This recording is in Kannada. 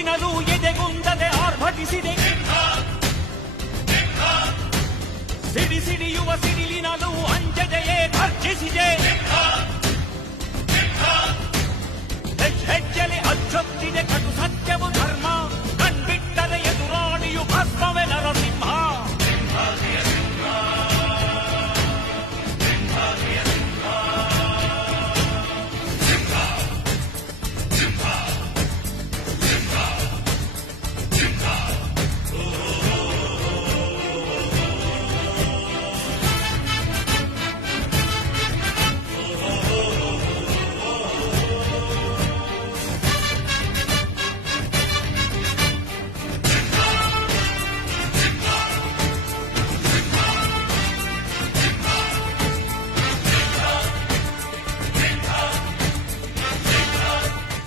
ಬದುಕಿನಲ್ಲೂ ಎದೆಗುಂದದೆ ಆರ್ಭಟಿಸಿದೆ. ಸಿಡಿಸಿಡಿಯುವ ಸಿಡಿಲಿನಲ್ಲೂ ಅಂಜದೆಯೇ ಗರ್ಜಿಸಿದೆ. ಹೆಜ್ಜೆಲೆ ಅಚ್ಚೊತ್ತಿದೆ ಕಟು ಸತ್ಯವು ಧರ್ಮ, ಕಣ್ಬಿಟ್ಟರೆ ಎದುರಾಳಿಯು ಭಸ್ಮವೇ ನರಸಿಂಹ.